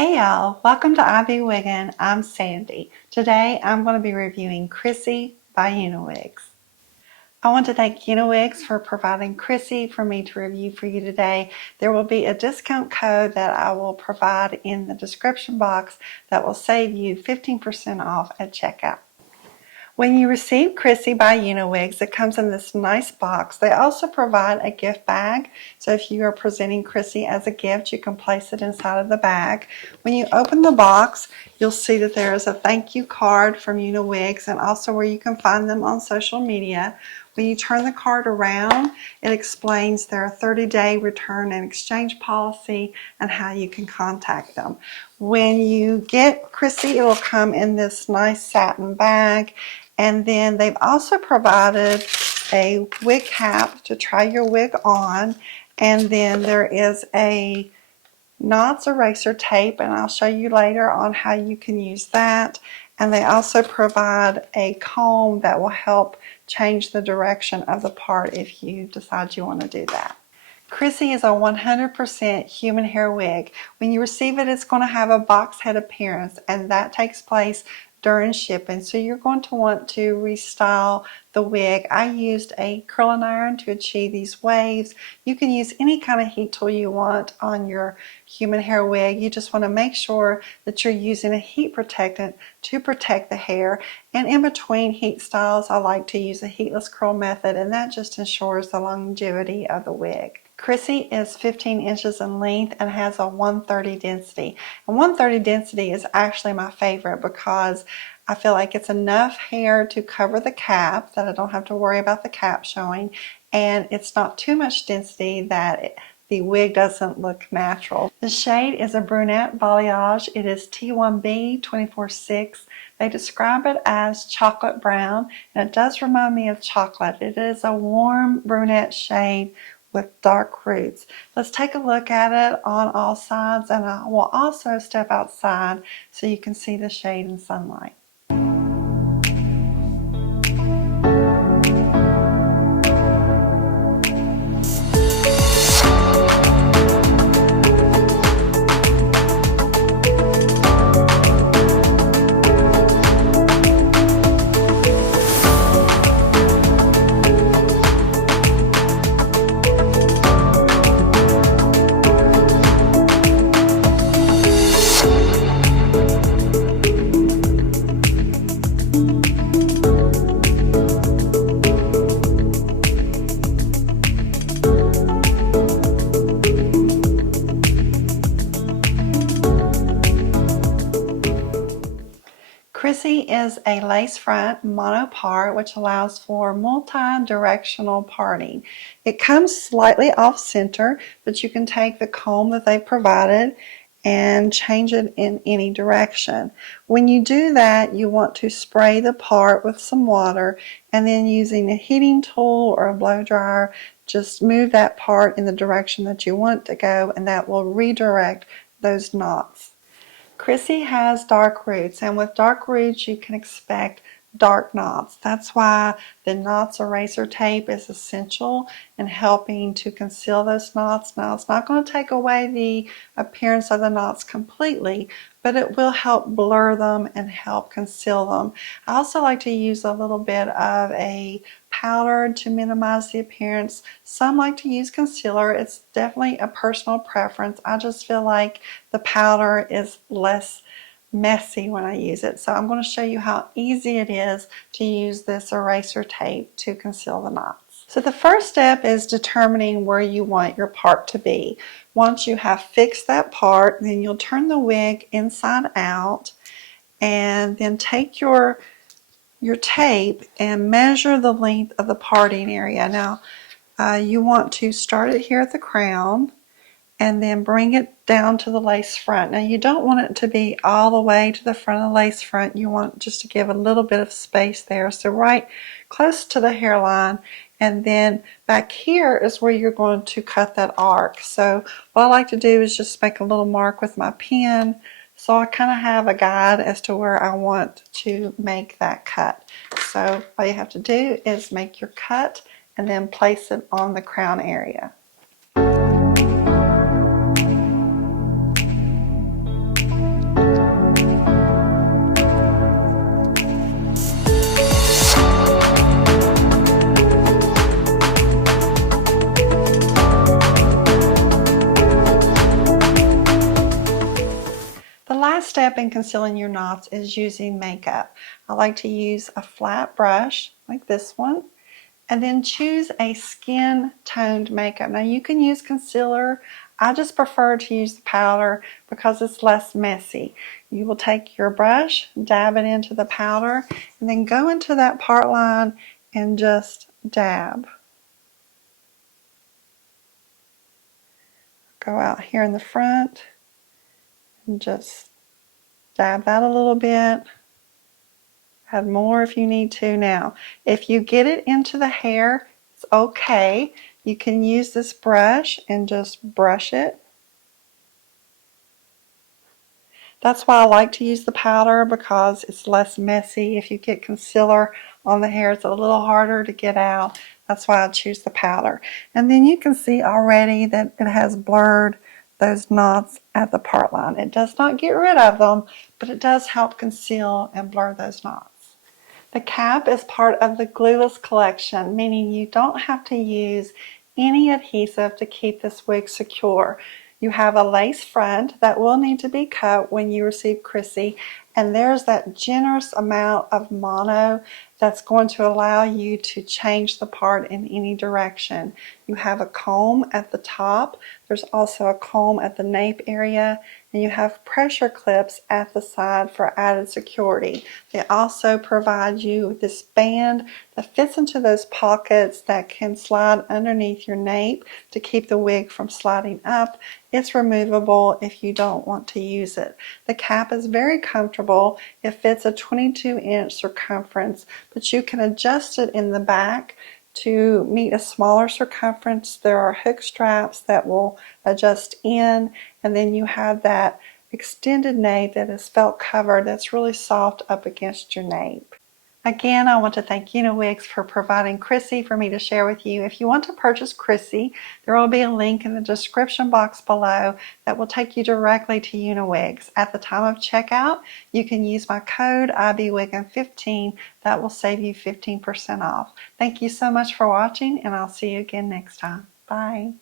Hey y'all, welcome to IB Wiggin. I'm Sandy. Today I'm going to be reviewing Krissy by Uniwigs. I want to thank Uniwigs for providing Krissy for me to review for you today. There will be a discount code that I will provide in the description box that will save you 15% off at checkout. When you receive Krissy by Uniwigs, it comes in this nice box. They also provide a gift bag, so if you are presenting Krissy as a gift, you can place it inside of the bag. When you open the box, you'll see that there is a thank you card from Uniwigs and also where you can find them on social media. When you turn the card around, it explains their 30-day return and exchange policy and how you can contact them. When you get Krissy, it will come in this nice satin bag. And then they've also provided a wig cap to try your wig on. And then there is a knots eraser tape, and I'll show you later on how you can use that. And they also provide a comb that will help change the direction of the part if you decide you want to do that. Krissy is a 100% human hair wig. When you receive it, it's going to have a box head appearance, and that takes place during shipping. So you're going to want to restyle the wig. I used a curling iron to achieve these waves. You can use any kind of heat tool you want on your human hair wig. You just want to make sure that you're using a heat protectant to protect the hair. And in between heat styles, I like to use a heatless curl method, and that just ensures the longevity of the wig. Krissy is 15 inches in length and has a 130 density. And 130 density is actually my favorite because I feel like it's enough hair to cover the cap that I don't have to worry about the cap showing, and it's not too much density that the wig doesn't look natural. The shade is a Brunette Balayage. It is T1B 24/6. They describe it as chocolate brown, and it does remind me of chocolate. It is a warm brunette shade with dark roots. Let's take a look at it on all sides, and I will also step outside so you can see the shade in sunlight. Krissy is a lace front mono part which allows for multi-directional parting. It comes slightly off center, but you can take the comb that they provided and change it in any direction. When you do that, you want to spray the part with some water, and then using a heating tool or a blow dryer, just move that part in the direction that you want to go, and that will redirect those knots. Krissy has dark roots, and with dark roots you can expect dark knots. That's why the knots eraser tape is essential in helping to conceal those knots. Now, it's not going to take away the appearance of the knots completely, but it will help blur them and help conceal them. I also like to use a little bit of a powder to minimize the appearance. Some like to use concealer. It's definitely a personal preference. I just feel like the powder is less messy when I use it. So I'm going to show you how easy it is to use this eraser tape to conceal the knots. So the first step is determining where you want your part to be. Once you have fixed that part, then you'll turn the wig inside out and then take your tape and measure the length of the parting area. Now you want to start it here at the crown and then bring it down to the lace front. Now you don't want it to be all the way to the front of the lace front. You want just to give a little bit of space there. So right close to the hairline, and then back here is where you're going to cut that arc. So what I like to do is just make a little mark with my pen, so I kind of have a guide as to where I want to make that cut. So all you have to do is make your cut and then place it on the crown area. last step in concealing your knots is using makeup. I like to use a flat brush like this one, and then choose a skin toned makeup. Now you can use concealer. I just prefer to use the powder because it's less messy. You will take your brush, dab it into the powder, and then go into that part line and just dab. Go out here in the front and just dab that a little bit. Add more if you need to. Now, if you get it into the hair, it's okay. You can use this brush and just brush it. That's why I like to use the powder, because it's less messy. If you get concealer on the hair, it's a little harder to get out. That's why I choose the powder. And then you can see already that it has blurred those knots at the part line. It does not get rid of them, but it does help conceal and blur those knots. The cap is part of the Glueless collection, meaning you don't have to use any adhesive to keep this wig secure. You have a lace front that will need to be cut when you receive Krissy, and there's that generous amount of mono that's going to allow you to change the part in any direction. You have a comb at the top. There's also a comb at the nape area, and you have pressure clips at the side for added security. They also provide you with this band that fits into those pockets that can slide underneath your nape to keep the wig from sliding up. It's removable if you don't want to use it. The cap is very comfortable. It fits a 22-inch circumference, but you can adjust it in the back to meet a smaller circumference. There are hook straps that will adjust in, and then you have that extended nape that is felt covered that's really soft up against your nape. Again, I want to thank Uniwigs for providing Krissy for me to share with you. If you want to purchase Krissy, there will be a link in the description box below that will take you directly to Uniwigs. At the time of checkout, you can use my code IBWIGGIN15. That will save you 15% off. Thank you so much for watching, and I'll see you again next time. Bye.